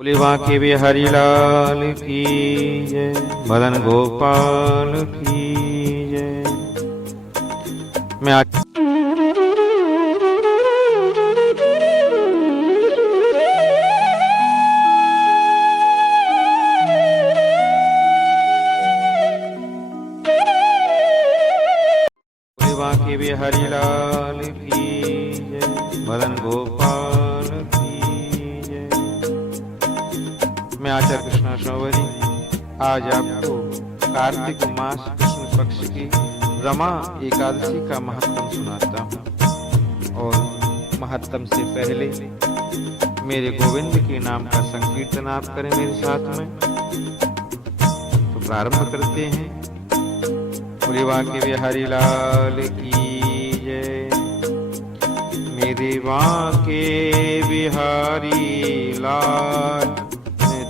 बोले बांके बिहारी लाल की जय, मदन गोपाल की जय। मैं आज बोले बांके बिहारी लाल की जय, मदन गोपाल की जय। मैं आचार्य कृष्णा शौवरी आज आपको कार्तिक मास कृष्ण पक्ष की रमा एकादशी का महत्व सुनाता हूँ। और महत्व से पहले मेरे गोविंद के नाम का संकीर्तन आप करें मेरे साथ में। तो प्रारंभ करते हैं। बोले बांके बिहारी लाल की जय। मेरे बांके बिहारी लाल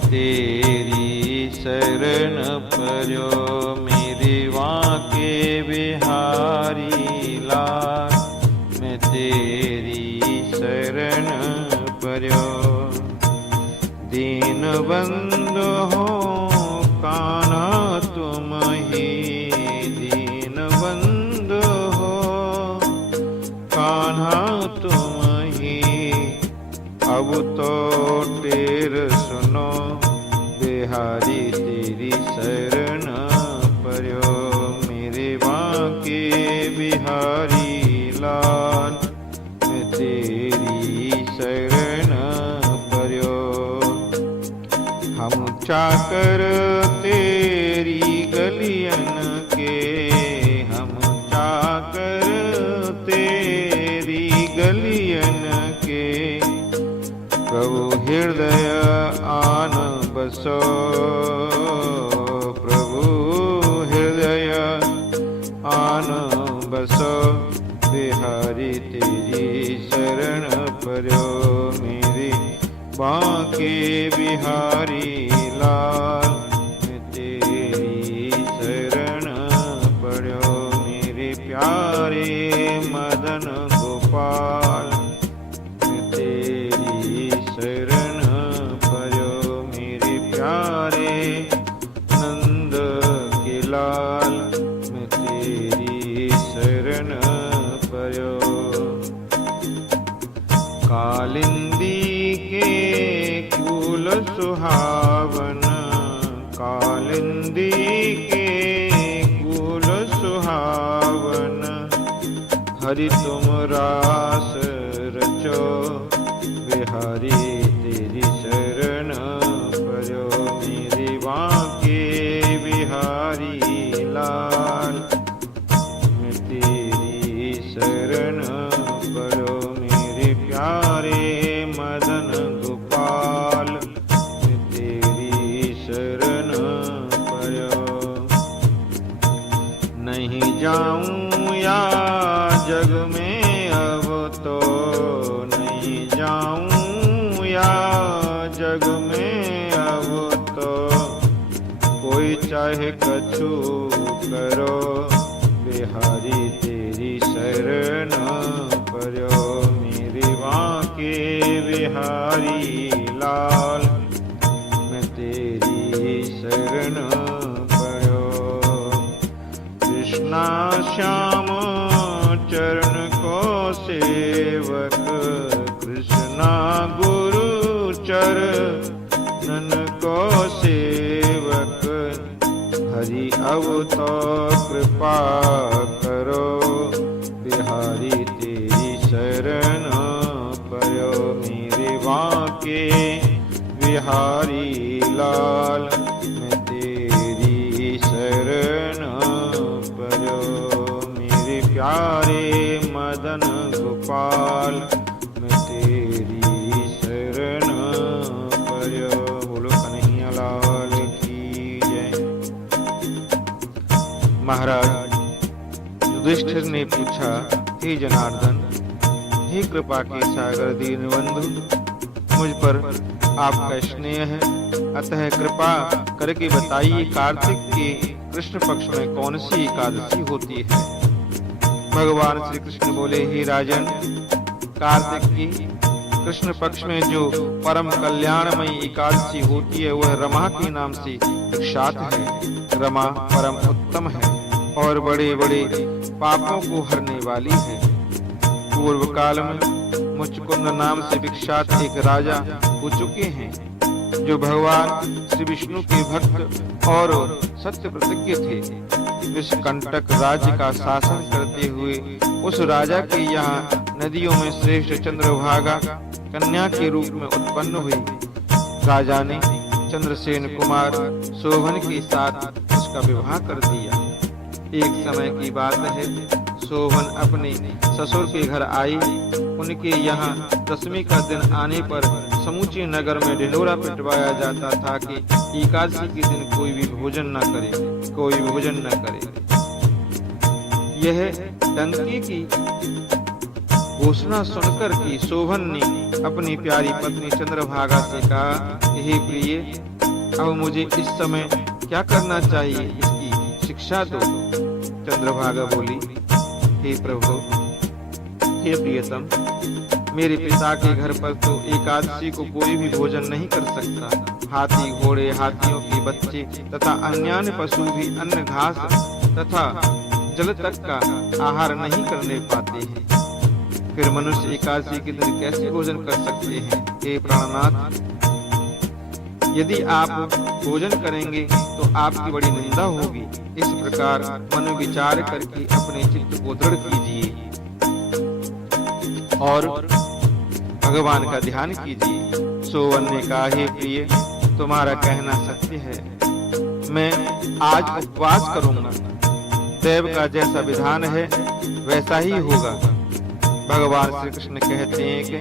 तेरी शरण पर्यो, मेरे बांके बिहारी लाल मैं तेरी शरण पर्यो। दीन बंधु हो कान्हा तुम ही, दीन बंधु हो कान्हा तुम ही। अब तो टेर सुनो बिहारी तेरी शरण पर्यो, मेरे बांके बिहारी लाल मैं तेरी शरण पर्यो। हम चाकर तेरी गलियन के, हम चाकर तेरी गलियन के। प्रभु हृदय आन बसो, प्रभु हृदय आन बसो। बिहारी तेरी शरण पर्यो, मेरे बांके बिहारी लाल मैं तेरी शरण पर्यो। मेरे प्यारे मदन गोपाल मैं तेरी शरण पर्यो। मेरे प्यारे नंद के लाल मैं तेरी शरण पर्यो। कालिंदी के कुल सुहावन, कालिंदी के कुल सुहावन। हरि तुम रास रचो, बिहारी तेरी शरण पर्यो। मेरे बांके बिहारी लाल मैं तेरी शरण पर्यो। मेरे प्यारे मदन गोपाल मैं तेरी शरण पर्यो। नहीं जाऊं या जग में अब तो, नहीं जाऊं या जग में अब तो। कोई चाहे कछु करो, बिहारी तेरी शरण पर्यो। मेरे बांके बिहारी लाल मैं तेरी शरण पर्यो। कृष्णा श्याम चरण को सेवक, कृष्णा गुरु चरणन को सेवक। हरि अब तो कृपा करो, बिहारी तेरी शरण पर्यो। मेरे बांके बिहारी लाल मैं तेरी शरण पर्यो। मेरे प्यारे मदन गोपाल मैं तेरी शरण पर्यो। बोलो कन्हैया लाल की जय। महाराज युधिष्ठिर ने पूछा, हे जनार्दन, हे कृपा के सागर दीनबंधु, मुझ पर आपका स्नेह है, अतः कृपा करके बताइए कार्तिक के कृष्ण पक्ष में कौन सी एकादशी होती है। भगवान श्री कृष्ण बोले, हे राजन, कार्तिक की कृष्ण पक्ष में जो परम कल्याणमयी एकादशी होती है वह रमा के नाम से विख्यात है। रमा परम उत्तम है और बड़े बड़े पापों को हरने वाली है। पूर्व काल में मुचकुंद नाम से विख्यात एक राजा हो चुके हैं जो भगवान श्री विष्णु के भक्त और सत्य प्रतिज्ञ थे। विषकंटक राज्य का शासन करते हुए उस राजा के यहाँ नदियों में श्रेष्ठ चंद्रभागा कन्या के रूप में उत्पन्न हुई। राजा ने चंद्रसेन कुमार शोभन के साथ उसका विवाह कर दिया। एक समय की बात है, शोभन अपने ससुर के घर आई। उनके यहाँ दशमी का दिन आने पर समूचे नगर में ढिंढोरा पिटवाया जाता था कि एकादशी के दिन कोई भी भोजन न करे, कोई भोजन न करे। यह डंके की घोषणा सुनकर के शोभन ने अपनी प्यारी पत्नी चंद्रभागा से कहा, हे प्रिय, अब मुझे इस समय क्या करना चाहिए, इसकी शिक्षा दो। चंद्रभागा बोली, हे प्रभु, हे प्रियतम, मेरे पिता के घर पर तो एकादशी को कोई भी भोजन नहीं कर सकता। हाथी, घोड़े, हाथियों के बच्चे तथा अन्य पशु भी अन्न, घास तथा जल तक का आहार नहीं करने पाते हैं। फिर मनुष्य एकादशी के दिन कैसे भोजन कर सकते हैं? हे प्राणनाथ, यदि आप भोजन करेंगे तो आपकी बड़ी निंदा होगी। इस प्रकार मनोविचार करके अपने चित्त को दृढ़ कीजिए और भगवान का ध्यान कीजिए। शोभन ने कहा, हे प्रिय, तुम्हारा कहना सत्य है। मैं आज उपवास करूंगा। देव का जैसा विधान है वैसा ही होगा। भगवान श्री कृष्ण कहते हैं कि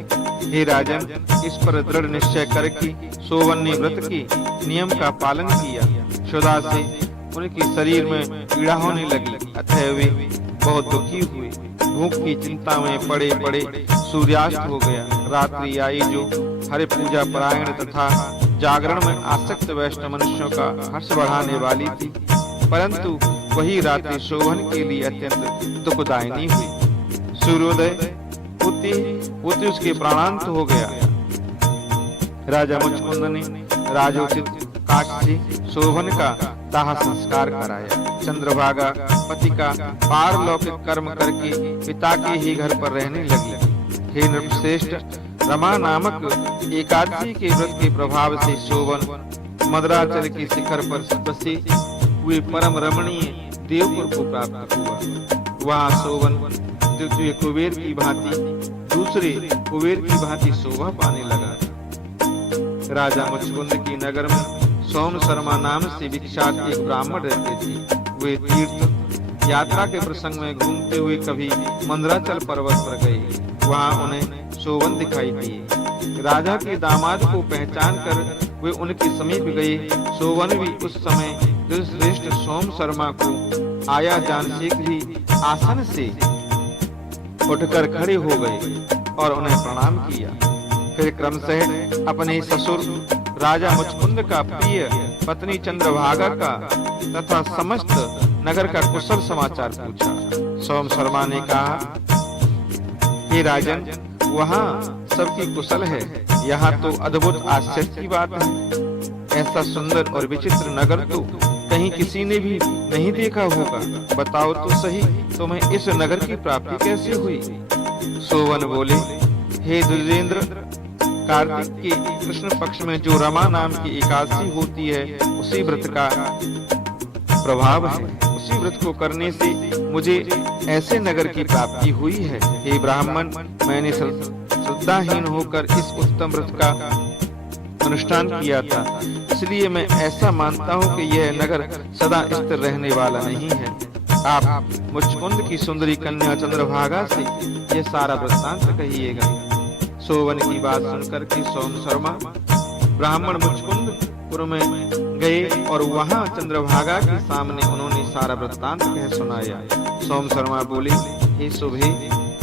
हे राजन, इस पर दृढ़ निश्चय करके शोभन ने व्रत के नियम का पालन किया। क्षुधा से उनके शरीर में पीड़ा होने लगी, अतः वे बहुत दुखी हुए। भूख की चिंता में पड़े पड़े सूर्यास्त हो गया। रात्रि आई जो हरि पूजा परायण तथा जागरण में आसक्त वैष्णव मनुष्यों का हर्ष बढ़ाने वाली थी, परंतु वही रात्रि शोभन के लिए अत्यंत दुखदायिनी हुई। सूर्योदय होते उसके प्राणांत हो गया। राजा मुचकुंद ने राजोचित काष्ठ से शोभन का दाह संस्कार कराया। चंद्रभागा पति का पारलौकिक कर्म करके पिता के ही घर पर रहने लगी। हे नृपश्रेष्ठ, रमा नामक एकादशी के व्रत के प्रभाव से शोभन मदराचल के शिखर पर बसे हुए परम रमणीय देवपुर को प्राप्त हुआ। वहाँ शोभन द्वितीय कुबेर की भांति दूसरे कुबेर की भांति शोभा पाने लगा। राजा मुचकुंद की नगर में सोम शर्मा नाम से विख्यात एक ब्राह्मण रहते थे। वे तीर्थ यात्रा के प्रसंग में घूमते हुए कभी मंदराचल पर्वत पर गए। वहां उन्हें शोभन दिखाई दिए। राजा के दामाद को पहचान कर वे उनके समीप गए। शोभन भी उस समय श्रेष्ठ सोम शर्मा को आया जान शीघ्र ही आसन से उठकर खड़े हो गए और उन्हें प्रणाम किया। फिर क्रमशः अपने ससुर राजा मुचकुंद का प्रिय पत्नी चंद्रभागा का तथा समस्त नगर का कुशल समाचार पूछा। सोम शर्मा ने कहा, हे राजन, वहाँ सबकी कुशल है। यहाँ तो अद्भुत आश्चर्य की बात है। ऐसा सुंदर और विचित्र नगर तो कहीं किसी ने भी नहीं देखा होगा। बताओ तो सही, तुम्हें इस नगर की प्राप्ति कैसे हुई? शोभन बोले, हे द्विजेंद्र, कार्तिक के कृष्ण पक्ष में जो रमा नाम की एकादशी होती है उसी व्रत का प्रभाव है। उसी व्रत को करने से मुझे ऐसे नगर की प्राप्ति हुई है। हे ब्राह्मण, मैंने श्रद्धाहीन होकर इस उत्तम व्रत का अनुष्ठान किया था, इसलिए मैं ऐसा मानता हूँ कि यह नगर सदा स्थिर रहने वाला नहीं है। आप मुचकुंद की सुंदरी कन्या चंद्रभागा से यह सारा वृत्तांत कहिएगा। शोभन की बात सुनकर के सोम शर्मा ब्राह्मण मुचकुंदपुर में गए और वहां चंद्रभागा के सामने उन्होंने सारा वृत्तांत कह सुनाया। सोम शर्मा बोले, हे शुभे,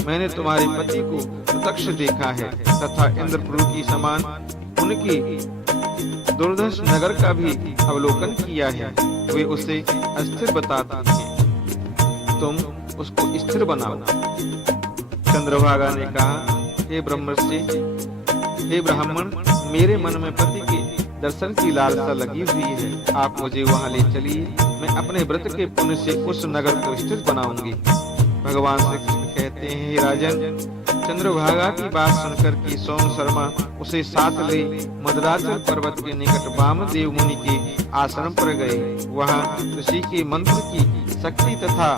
मैंने तुम्हारे पति को प्रत्यक्ष देखा है तथा इंद्रपुर की समान उनके दुर्धर्ष नगर का भी अवलोकन किया है। वे उसे अस्थिर बताते हैं, तुम उसको स्थिर बनाओ। चंद्रभागा ने कहा, हे ब्रह्मर्षि, हे ब्राह्मण, मेरे मन में पति के दर्शन की लालसा लगी हुई है। आप मुझे वहां ले चलिए, मैं अपने व्रत के पुण्य से उस नगर को स्थिर बनाऊंगी। भगवान श्री कृष्ण कहते हैं, हे राजन, चंद्रभागा की बात सुनकर कि सोम शर्मा उसे साथ ले मदराचल पर्वत के निकट वामदेव मुनि के आश्रम पर गए। वहां ऋषि के मंत्र की शक्ति तथा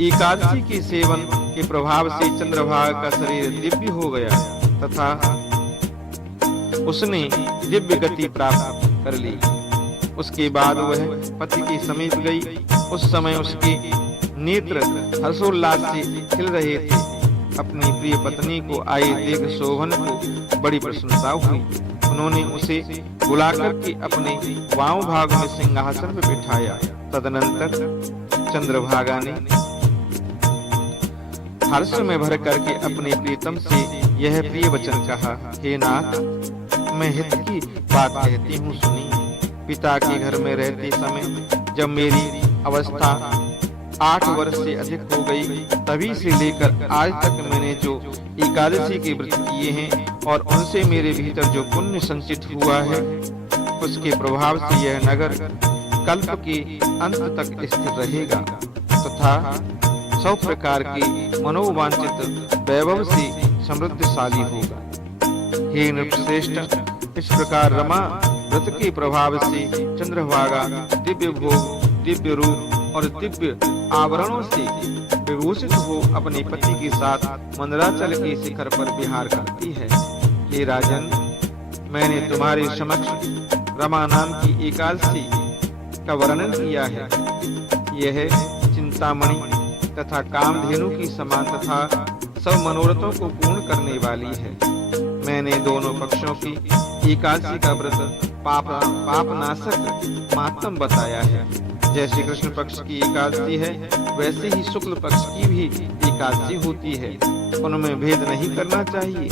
एकादशी के सेवन के प्रभाव से चंद्रभागा का शरीर दिव्य हो गया तथा उसने दिव्य गति प्राप्त कर ली। उसके बाद वह पति के समीप गई। उस समय उसके नेत्र हर्षोल्लास से खिल रहे थे। अपनी प्रिय पत्नी को आए देख शोभन को बड़ी प्रसन्नता हुई। उन्होंने उसे बुलाकर के अपने वाम भाग में सिंहासन पर बिठाया। तदनंतर चंद्रभागा ने हर्ष में भर करके अपने प्रीतम से यह प्रिय वचन कहा, हे नाथ, मैं हित की बात कहती हूँ, सुनिए। पिता के घर में रहते समय जब मेरी अवस्था 8 वर्ष से अधिक हो गई, तभी से लेकर आज तक मैंने जो एकादशी के व्रत किए हैं और उनसे मेरे भीतर जो पुण्य संचित हुआ है, उसके प्रभाव से यह नगर कल्प के अंत तक स्थिर रहेगा तथा 100 प्रकार के मनोवांछित वैभव से समृद्धशाली होगा। हे नृपश्रेष्ठ, इस प्रकार रमा व्रत के प्रभाव से चंद्रभागा दिव्य भोग, दिव्य रूप और दिव्य आभरणों से विभूषित हो अपने पति के साथ मंदराचल के शिखर पर विहार करती है। हे राजन, मैंने तुम्हारे समक्ष रमा नाम की एकादशी का वर्णन किया है। यह चिंतामणि तथा कामधेनु की समान तथा सब मनोरथों को पूर्ण करने वाली है। मैंने दोनों पक्षों की एकादशी का व्रत पापनाशक मातम बताया है। जैसे कृष्ण पक्ष की एकादशी है, वैसे ही शुक्ल पक्ष की भी एकादशी होती है। उनमें भेद नहीं करना चाहिए।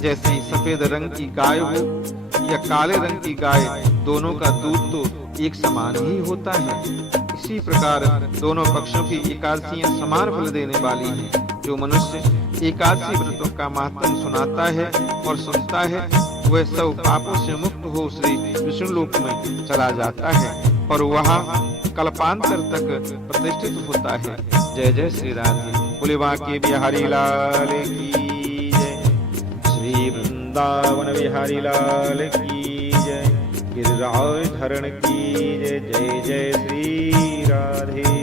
जैसे सफेद रंग की गाय हो या काले रंग की गाय, दोनों का दूध तो एक समान ही होता है। इसी प्रकार दोनों पक्षों की एकादशियां समान फल देने वाली हैं। जो मनुष्य एकादशी व्रतों का महत्व सुनाता है और सुनता है, वह सब पापों से मुक्त हो श्री विष्णु लोक में चला जाता है और वहाँ कल्पांतर तक प्रतिष्ठित होता है। जय जय श्री राधे। बोले बांके बिहारी लाल की जय। श्री वृंदावन बिहारी लाल की जय। गिरिराज धरण की जय। जय जय श्री राधे।